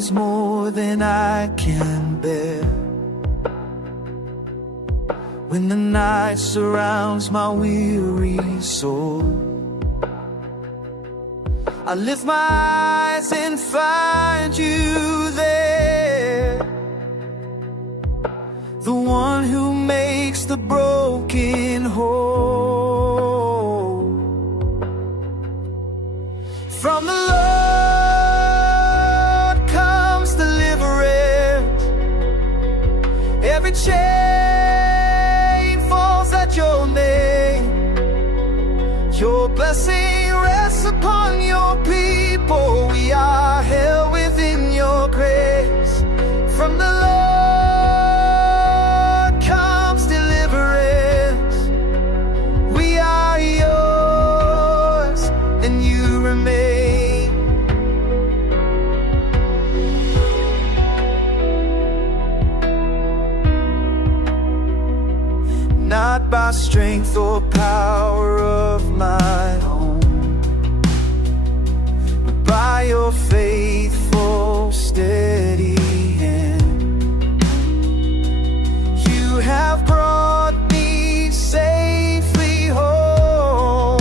is more than I can bear. When the night surrounds my weary soul, I lift my eyes and find you there, the one who makes the broken whole. From the Lord comes deliverance. Every chain falls at your name. Your blessing rests upon your people. We are held within your grace. From the Lord comes deliverance. We are yours, and you remain. Not by strength or power of my own, but by your faithful, steady hand. You have brought me safely home.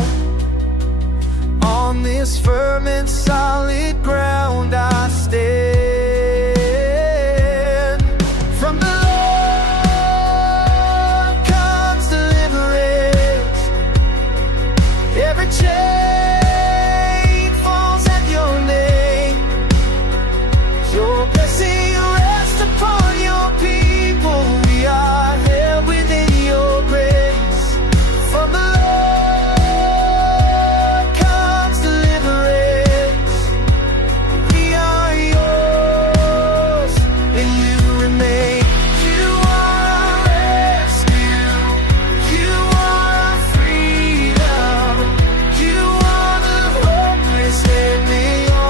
On this firm and solid ground I stand. From the Lord comes deliverance. Every chain falls at your name. Your blessing rests upon your people. We are held within your grace. From the Lord comes deliverance. We are yours, and you remain. You are our rescue. You are our freedom. You are the hope we're standing on.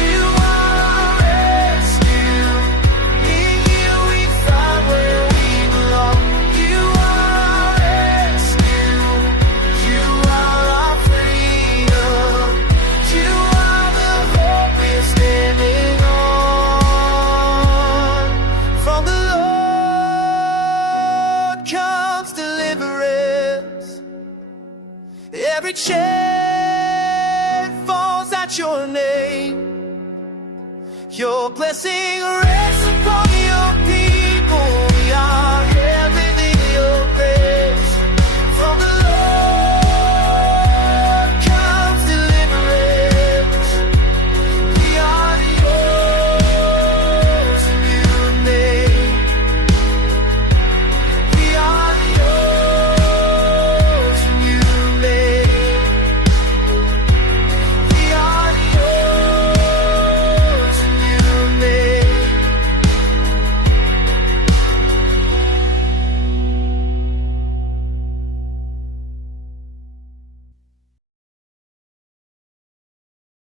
You are our rescue. In you we find where we belong. You are our rescue. You are our freedom. You are the hope we're standing on. From the Lord comes deliverance. Every chain falls at your name. Your blessing rests